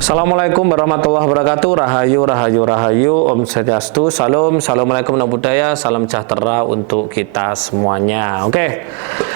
Assalamualaikum warahmatullahi wabarakatuh. Rahayu, rahayu, rahayu. Om Swastiastu. Salam, assalamualaikum namo buddhaya. Salam sejahtera untuk kita semuanya. Oke,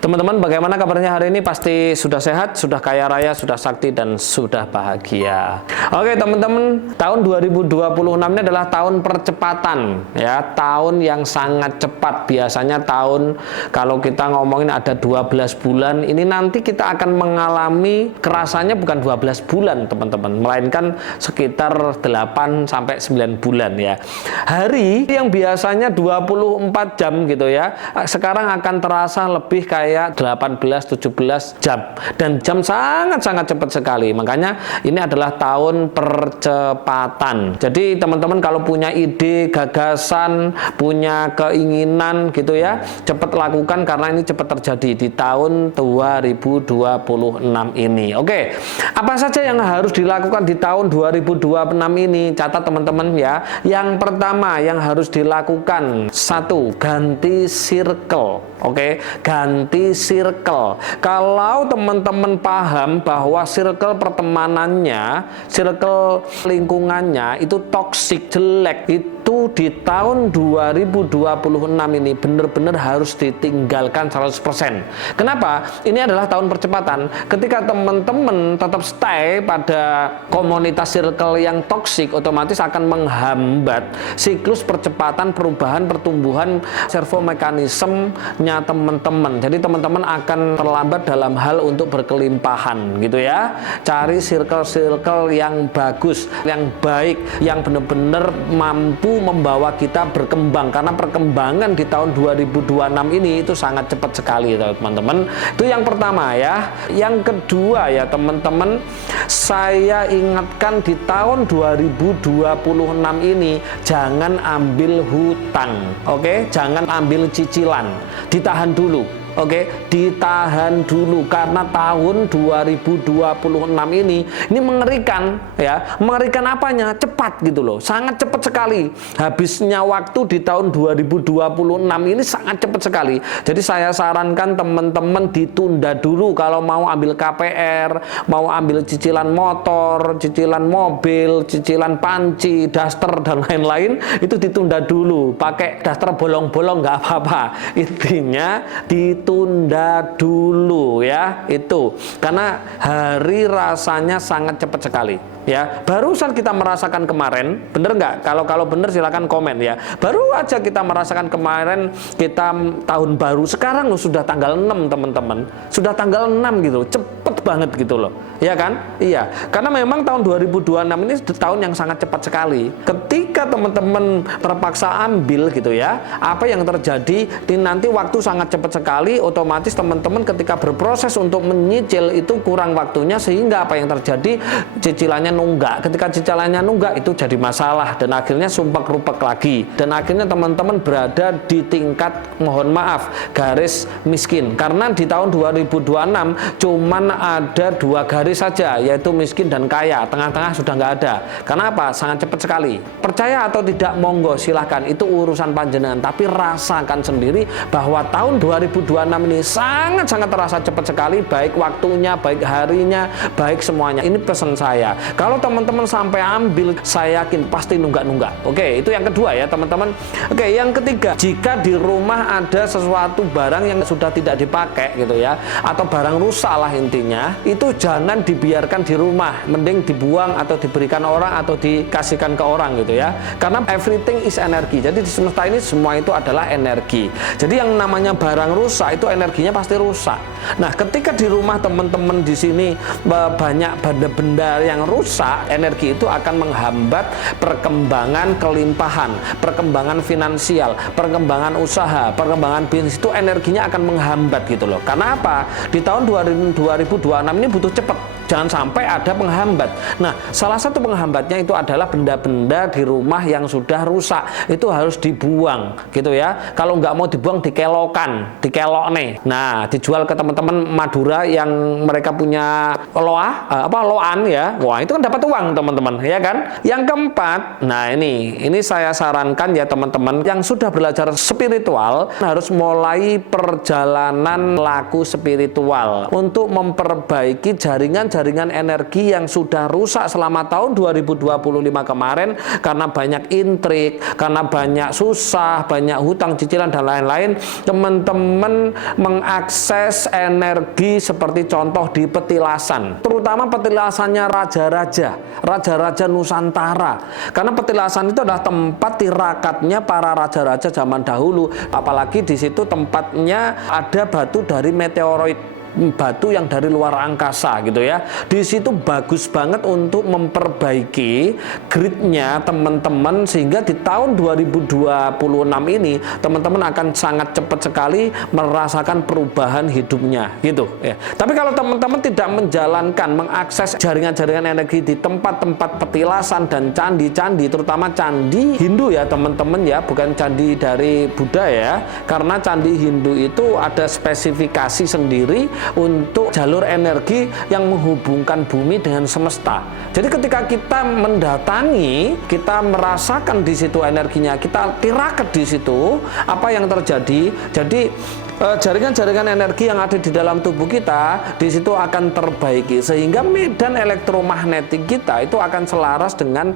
teman-teman, bagaimana kabarnya hari ini? Pasti sudah sehat, sudah kaya raya, sudah sakti, dan sudah bahagia. Oke, teman-teman, tahun 2026 ini adalah tahun percepatan, ya, tahun yang sangat cepat. Biasanya tahun kalau kita ngomongin ada 12 bulan, ini nanti kita akan mengalami kerasanya bukan 12 bulan, teman-teman, melainkan sekitar 8 sampai 9 bulan, ya. Hari yang biasanya 24 jam gitu, ya, sekarang akan terasa lebih kayak 18-17 jam, dan jam sangat-sangat cepat sekali. Makanya ini adalah tahun percepatan. Jadi teman-teman kalau punya ide, gagasan, punya keinginan gitu, ya, cepat lakukan karena ini cepat terjadi di tahun 2026 ini. Oke, apa saja yang harus dilakukan di tahun 2026 ini? Catat teman-teman, ya. Yang pertama yang harus dilakukan, satu, ganti circle. Oke, ganti circle. Kalau teman-teman paham bahwa circle pertemanannya, circle lingkungannya itu toksik, jelek, itu di tahun 2026 ini benar-benar harus ditinggalkan 100%. Kenapa? Ini adalah tahun percepatan. Ketika teman-teman tetap stay pada komunitas circle yang toksik, otomatis akan menghambat siklus percepatan perubahan pertumbuhan servomekanismenya teman-teman. Jadi teman-teman akan terlambat dalam hal untuk berkelimpahan gitu, ya. Cari circle-circle yang bagus, yang baik, yang benar-benar mampu membawa kita berkembang, karena perkembangan di tahun 2026 ini itu sangat cepat sekali, teman-teman. Itu yang pertama, ya. Yang kedua, ya teman-teman, saya ingatkan di tahun 2026 ini jangan ambil hutang. Oke, jangan ambil cicilan, ditahan dulu. Oke, ditahan dulu, karena tahun 2026 ini mengerikan, ya. Mengerikan apanya? Cepat gitu loh, sangat cepat sekali. Habisnya waktu di tahun 2026 ini sangat cepat sekali. Jadi saya sarankan teman-teman ditunda dulu kalau mau ambil KPR, mau ambil cicilan motor, cicilan mobil, cicilan panci, daster, dan lain-lain, itu ditunda dulu. Pakai daster bolong-bolong nggak apa-apa. Intinya ditunda dulu, ya, itu karena hari rasanya sangat cepat sekali, ya. Barusan kita merasakan kemarin, bener nggak? Kalau bener silakan komen, ya. Baru aja kita merasakan kemarin, kita tahun baru, sekarang loh sudah tanggal 6, teman-teman, sudah tanggal 6 gitu, cepet banget gitu loh, ya kan? Iya, karena memang tahun 2026 ini tahun yang sangat cepat sekali. Ketika teman-teman terpaksa ambil gitu, ya, apa yang terjadi nanti waktu sangat cepat sekali. Otomatis teman-teman ketika berproses untuk menyicil itu kurang waktunya, sehingga apa yang terjadi, cicilannya nunggak. Ketika cicilannya nunggak itu jadi masalah, dan akhirnya sumpek-rupek lagi, dan akhirnya teman-teman berada di tingkat, mohon maaf, garis miskin. Karena di tahun 2026 cuman ada 2 garis saja, yaitu miskin dan kaya. Tengah-tengah sudah nggak ada. Karena apa? Sangat cepat sekali. Percaya atau tidak, monggo silahkan, itu urusan panjenengan, tapi rasakan sendiri bahwa tahun 2026 ini sangat-sangat terasa cepat sekali, baik waktunya, baik harinya, baik semuanya. Ini pesan saya. Kalau teman-teman sampai ambil, saya yakin pasti nunggak-nunggak. Oke, itu yang kedua, ya teman-teman. Oke, yang ketiga, jika di rumah ada sesuatu barang yang sudah tidak dipakai gitu, ya, atau barang rusak lah intinya, itu jangan dibiarkan di rumah, mending dibuang atau diberikan orang atau dikasihkan ke orang gitu, ya. Karena everything is energi. Jadi di semesta ini semua itu adalah energi. Jadi yang namanya barang rusak itu energinya pasti rusak. Nah, ketika di rumah teman-teman di sini banyak benda-benda yang rusak, energi itu akan menghambat perkembangan kelimpahan, perkembangan finansial, perkembangan usaha, perkembangan bisnis, itu energinya akan menghambat gitu loh. Karena apa? Di tahun 2026 ini butuh cepat. Jangan sampai ada penghambat. Nah, salah satu penghambatnya itu adalah benda-benda di rumah yang sudah rusak. Itu harus dibuang, gitu ya. Kalau nggak mau dibuang, dikelokan, dikelok nih. Nah, dijual ke teman-teman Madura yang mereka punya loan ya. Wah, itu kan dapat uang, teman-teman, ya kan? Yang keempat, nah ini saya sarankan ya teman-teman yang sudah belajar spiritual harus mulai perjalanan laku spiritual untuk memperbaiki jaringan jaringan energi yang sudah rusak selama tahun 2025 kemarin karena banyak intrik, karena banyak susah, banyak hutang, cicilan dan lain-lain, teman-teman mengakses energi seperti contoh di petilasan, terutama petilasannya raja-raja Nusantara, karena petilasan itu adalah tempat tirakatnya para raja-raja zaman dahulu, apalagi di situ tempatnya ada batu dari meteoroid, batu yang dari luar angkasa gitu ya. Di situ bagus banget untuk memperbaiki gridnya teman-teman, sehingga di tahun 2026 ini teman-teman akan sangat cepat sekali merasakan perubahan hidupnya gitu ya. Tapi kalau teman-teman tidak menjalankan, mengakses jaringan-jaringan energi di tempat-tempat petilasan dan candi-candi, terutama candi Hindu ya teman-teman ya, bukan candi dari Buddha ya, karena candi Hindu itu ada spesifikasi sendiri untuk jalur energi yang menghubungkan bumi dengan semesta. Jadi ketika kita mendatangi, kita merasakan di situ energinya, kita tirakat di situ, apa yang terjadi? Jadi jaringan-jaringan energi yang ada di dalam tubuh kita di situ akan terbaiki, sehingga medan elektromagnetik kita itu akan selaras dengan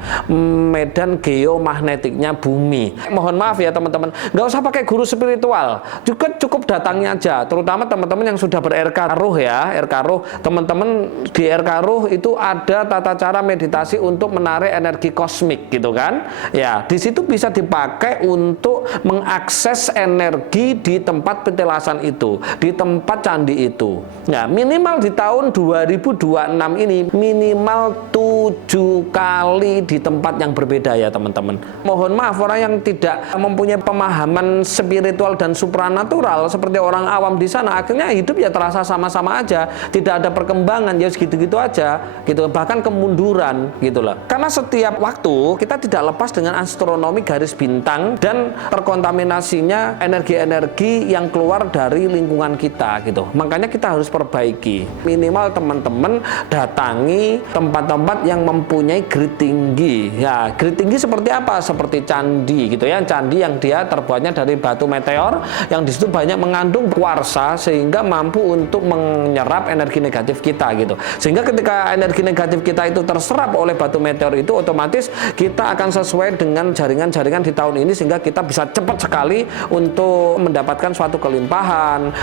medan geomagnetiknya bumi. Mohon maaf ya teman-teman, nggak usah pakai guru spiritual, juga cukup datangnya aja. Terutama teman-teman yang sudah ber-RK Ruh ya, RK Ruh, teman-teman di RK Ruh itu ada tata cara meditasi untuk menarik energi kosmik gitu kan. Ya, di situ bisa dipakai untuk mengakses energi di tempat petilasan itu, di tempat candi itu. Nah, minimal di tahun 2026 ini minimal 7 kali di tempat yang berbeda ya teman-teman. Mohon maaf, orang yang tidak mempunyai pemahaman spiritual dan supranatural seperti orang awam di sana, akhirnya hidup ya terasa sama-sama aja, tidak ada perkembangan, ya segitu-gitu aja gitu, bahkan kemunduran gitu lah. Karena setiap waktu kita tidak lepas dengan astronomi garis bintang dan terkontaminasinya energi-energi yang keluar dari lingkungan kita gitu. Makanya kita harus perbaiki. Minimal teman-teman datangi tempat-tempat yang mempunyai grid tinggi. Ya, grid tinggi seperti apa? Seperti candi gitu ya. Candi yang dia terbuatnya dari batu meteor yang di situ banyak mengandung kuarsa sehingga mampu untuk menyerap energi negatif kita gitu. Sehingga ketika energi negatif kita itu terserap oleh batu meteor itu, otomatis kita akan sesuai dengan jaringan-jaringan di tahun ini, sehingga kita bisa cepat sekali untuk mendapatkan suatu kelimpahan,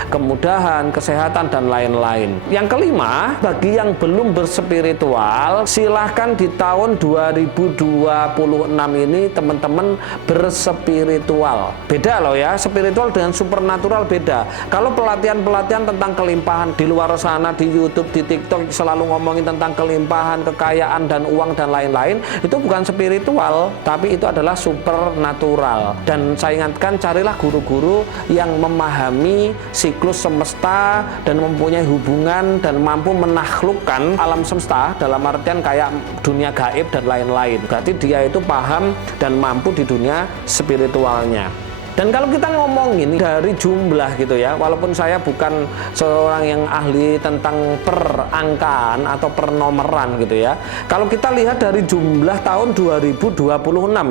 kemudahan, kesehatan, dan lain-lain. Yang kelima, bagi yang belum berspiritual, silahkan di tahun 2026 ini teman-teman berspiritual. Beda loh ya, spiritual dengan supernatural beda. Kalau pelatihan-pelatihan tentang kelimpahan di luar sana, di YouTube, di TikTok selalu ngomongin tentang kelimpahan, kekayaan, dan uang, dan lain-lain, itu bukan spiritual, tapi itu adalah supernatural. Dan saya ingatkan, carilah guru-guru yang memahami siklus semesta dan mempunyai hubungan dan mampu menaklukkan alam semesta dalam artian kayak dunia gaib dan lain-lain. Berarti dia itu paham dan mampu di dunia spiritualnya. Dan kalau kita ngomongin dari jumlah gitu ya, walaupun saya bukan seorang yang ahli tentang perangkaan atau pernomeran gitu ya, kalau kita lihat dari jumlah tahun 2026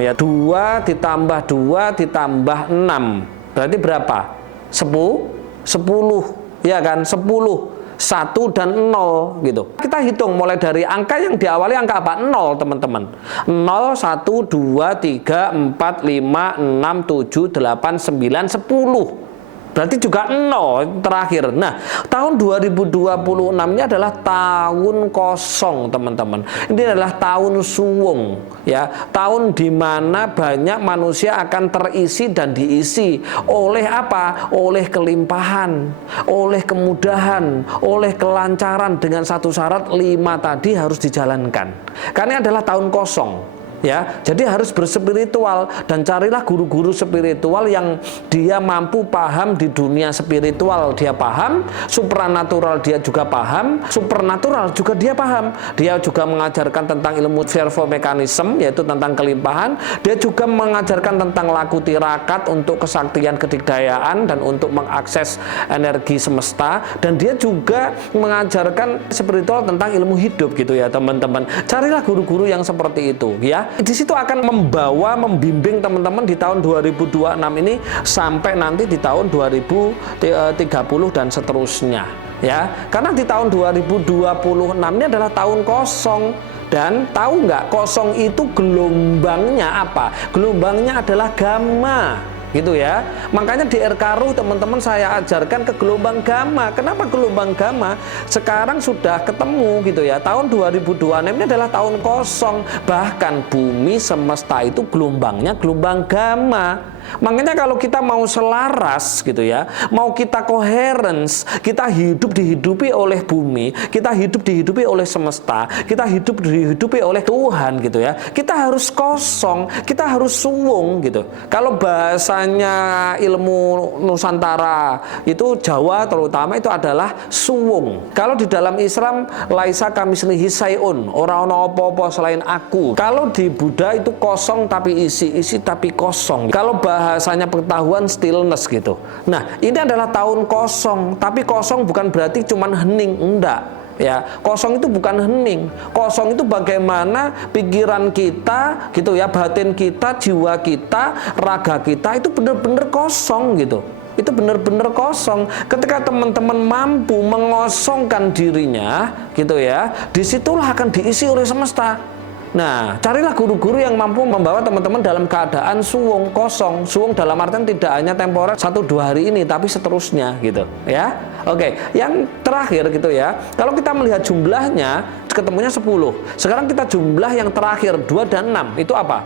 ya, 2 ditambah 2 ditambah 6 berarti berapa? 10 ya kan, 10, 1 dan 0 gitu. Kita hitung mulai dari angka yang diawali angka apa? 0 teman-teman. 0, 1, 2, 3, 4, 5, 6, 7, 8, 9, 10. Berarti juga 0 terakhir. Nah, tahun 2026 ini adalah tahun kosong teman-teman. Ini adalah tahun suwung ya, tahun di mana banyak manusia akan terisi dan diisi oleh apa? Oleh kelimpahan, oleh kemudahan, oleh kelancaran, dengan satu syarat 5 tadi harus dijalankan. Karena ini adalah tahun kosong. Ya, jadi harus berspiritual dan carilah guru-guru spiritual yang dia mampu paham di dunia spiritual, dia paham, supranatural dia juga paham, supernatural juga dia paham. Dia juga mengajarkan tentang ilmu servomekanisme, yaitu tentang kelimpahan. Dia juga mengajarkan tentang laku tirakat untuk kesaktian kedikdayaan dan untuk mengakses energi semesta, dan dia juga mengajarkan spiritual tentang ilmu hidup gitu ya teman-teman. Carilah guru-guru yang seperti itu ya. Di situ akan membimbing teman-teman di tahun 2026 ini sampai nanti di tahun 2030 dan seterusnya. ya. Karena di tahun 2026 ini adalah tahun kosong. Dan tahu nggak, kosong itu gelombangnya apa? Gelombangnya adalah gamma, gitu ya. Makanya di RKRU teman-teman saya ajarkan ke gelombang gamma. Kenapa gelombang gamma? Sekarang sudah ketemu gitu ya. Tahun 2026 ini adalah tahun kosong. Bahkan bumi semesta itu gelombangnya gelombang gamma. Makanya kalau kita mau selaras gitu ya, mau kita coherence, kita hidup dihidupi oleh bumi, kita hidup dihidupi oleh semesta, kita hidup dihidupi oleh Tuhan gitu ya. Kita harus kosong, kita harus suwung gitu. Kalau bahasanya ilmu Nusantara itu Jawa terutama itu adalah suwung. Kalau di dalam Islam laisa kamislihi syai'un, ora ono apa-apa selain aku. Kalau di Buddha itu kosong tapi isi, isi tapi kosong. Kalau bahasanya pengetahuan stillness gitu. Nah, ini adalah tahun kosong, tapi kosong bukan berarti cuman hening, enggak. Ya, kosong itu bukan hening. Kosong itu bagaimana pikiran kita gitu ya, batin kita, jiwa kita, raga kita itu benar-benar kosong gitu. Itu benar-benar kosong. Ketika teman-teman mampu mengosongkan dirinya gitu ya, disitulah akan diisi oleh semesta. Nah, carilah guru-guru yang mampu membawa teman-teman dalam keadaan suwung, kosong. Suwung dalam artian tidak hanya temporer 1-2 hari ini, tapi seterusnya gitu ya. Oke, yang terakhir gitu ya. Kalau kita melihat jumlahnya, ketemunya 10. Sekarang kita jumlah yang terakhir 2 dan 6. Itu apa?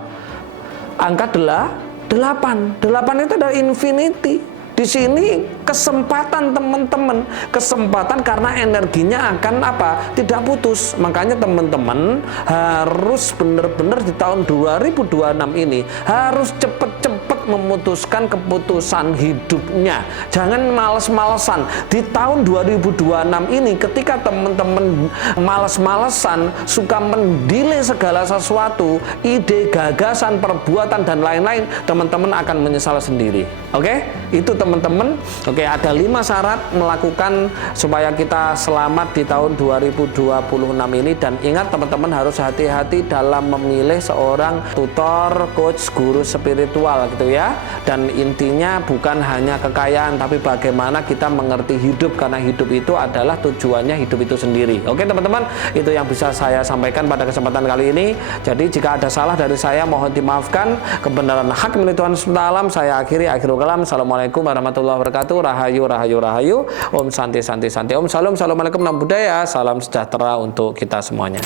Angka 8. 8 itu adalah infinity. Di sini kesempatan teman-teman, kesempatan karena energinya akan apa? Tidak putus. Makanya teman-teman harus benar-benar di tahun 2026 ini harus cepet-cepet memutuskan keputusan hidupnya. Jangan males-malesan. Di tahun 2026 ini ketika teman-teman males-malesan, suka mendelay segala sesuatu, ide, gagasan, perbuatan dan lain-lain, teman-teman akan menyesal sendiri. Oke? Itu teman-teman. Oke, ada 5 syarat melakukan supaya kita selamat di tahun 2026 ini. Dan ingat teman-teman harus hati-hati dalam memilih seorang tutor, coach, guru spiritual gitu ya. Dan intinya bukan hanya kekayaan, tapi bagaimana kita mengerti hidup, karena hidup itu adalah tujuannya hidup itu sendiri. Oke teman-teman, itu yang bisa saya sampaikan pada kesempatan kali ini. Jadi jika ada salah dari saya mohon dimaafkan. Kebenaran hak milik Tuhan SWT. Saya akhiri, akhirul kalam. Assalamualaikum warahmatullahi wabarakatuh. Rahayu, rahayu, rahayu. Om santi, santi, santi. Om salam, assalamualaikum, namo buddhaya. Salam sejahtera untuk kita semuanya.